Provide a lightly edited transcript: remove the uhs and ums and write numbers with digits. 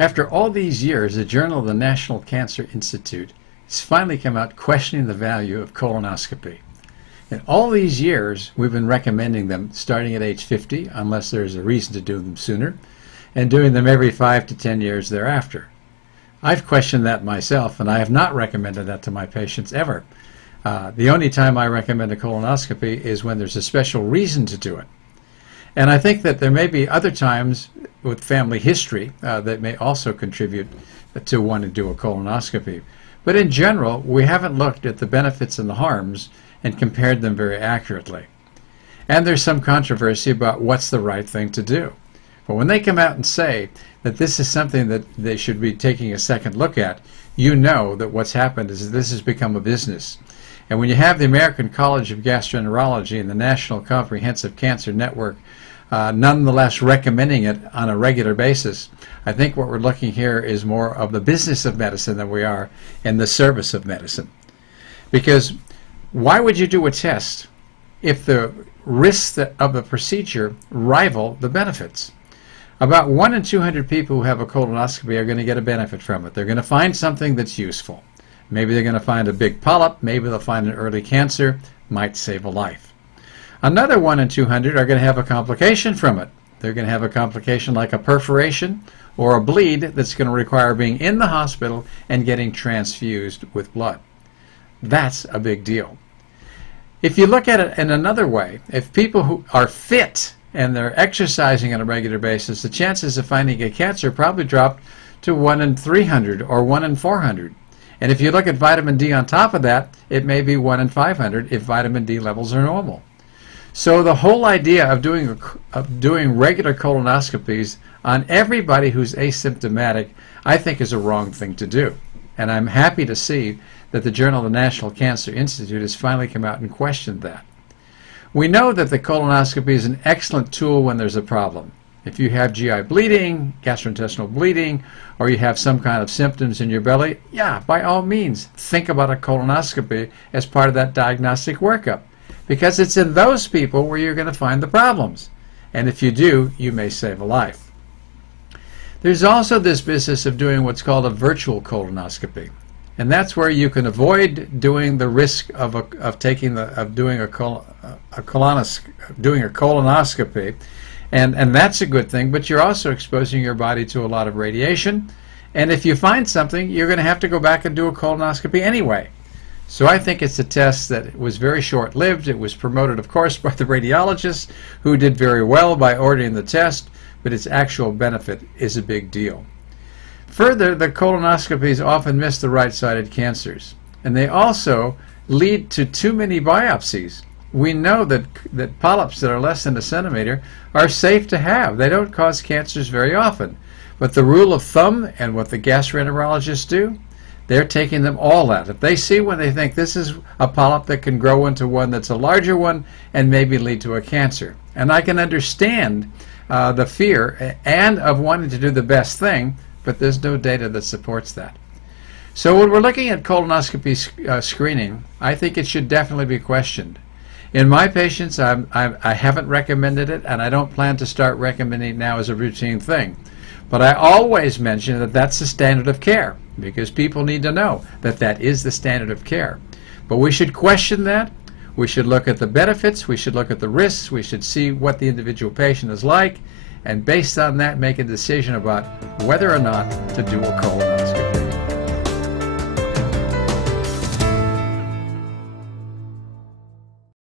After all these years, the Journal of the National Cancer Institute has finally come out questioning the value of colonoscopy. In all these years, we've been recommending them starting at age 50, unless there's a reason to do them sooner, and doing them every 5 to 10 years thereafter. I've questioned that myself, and I have not recommended that to my patients ever. The only time I recommend a colonoscopy is when there's a special reason to do it. And I think that there may be other times with family history that may also contribute to wanting to do a colonoscopy. But in general, we haven't looked at the benefits and the harms and compared them very accurately. And there's some controversy about what's the right thing to do. But when they come out and say that this is something that they should be taking a second look at, you know that what's happened is this has become a business. And when you have the American College of Gastroenterology and the National Comprehensive Cancer Network nonetheless recommending it on a regular basis, I think what we're looking here is more of the business of medicine than we are in the service of medicine. Because why would you do a test if the risks of the procedure rival the benefits? About 1 in 200 people who have a colonoscopy are going to get a benefit from it. They're going to find something that's useful. Maybe they're going to find a big polyp, maybe they'll find an early cancer, might save a life. Another 1 in 200 are going to have a complication from it. They're going to have a complication like a perforation or a bleed that's going to require being in the hospital and getting transfused with blood. That's a big deal. If you look at it in another way, if people who are fit and they're exercising on a regular basis, the chances of finding a cancer probably drop to 1 in 300 or 1 in 400. And if you look at vitamin D on top of that, it may be 1 in 500 if vitamin D levels are normal. So the whole idea of doing regular colonoscopies on everybody who's asymptomatic, I think, is a wrong thing to do. And I'm happy to see that the Journal of the National Cancer Institute has finally come out and questioned that. We know that the colonoscopy is an excellent tool when there's a problem. If you have GI bleeding, gastrointestinal bleeding, or you have some kind of symptoms in your belly, yeah, by all means, think about a colonoscopy as part of that diagnostic workup, because it's in those people where you're going to find the problems. And if you do, you may save a life. There's also this business of doing what's called a virtual colonoscopy. And that's where you can avoid doing the risk of doing a colonoscopy, and that's a good thing. But you're also exposing your body to a lot of radiation, and if you find something, you're going to have to go back and do a colonoscopy anyway. So I think it's a test that was very short-lived. It was promoted, of course, by the radiologists, who did very well by ordering the test, but its actual benefit is a big deal. Further, the colonoscopies often miss the right-sided cancers, and they also lead to too many biopsies. We know that polyps that are less than a centimeter are safe to have. They don't cause cancers very often. But the rule of thumb and what the gastroenterologists do, they're taking them all out. If they see one, they think this is a polyp that can grow into one that's a larger one and maybe lead to a cancer. And I can understand the fear and of wanting to do the best thing, but there's no data that supports that. So when we're looking at colonoscopy screening, I think it should definitely be questioned. In my patients, I haven't recommended it, and I don't plan to start recommending it now as a routine thing. But I always mention that that's the standard of care, because people need to know that that is the standard of care. But we should question that. We should look at the benefits. We should look at the risks. We should see what the individual patient is like, and based on that, make a decision about whether or not to do a colonoscopy.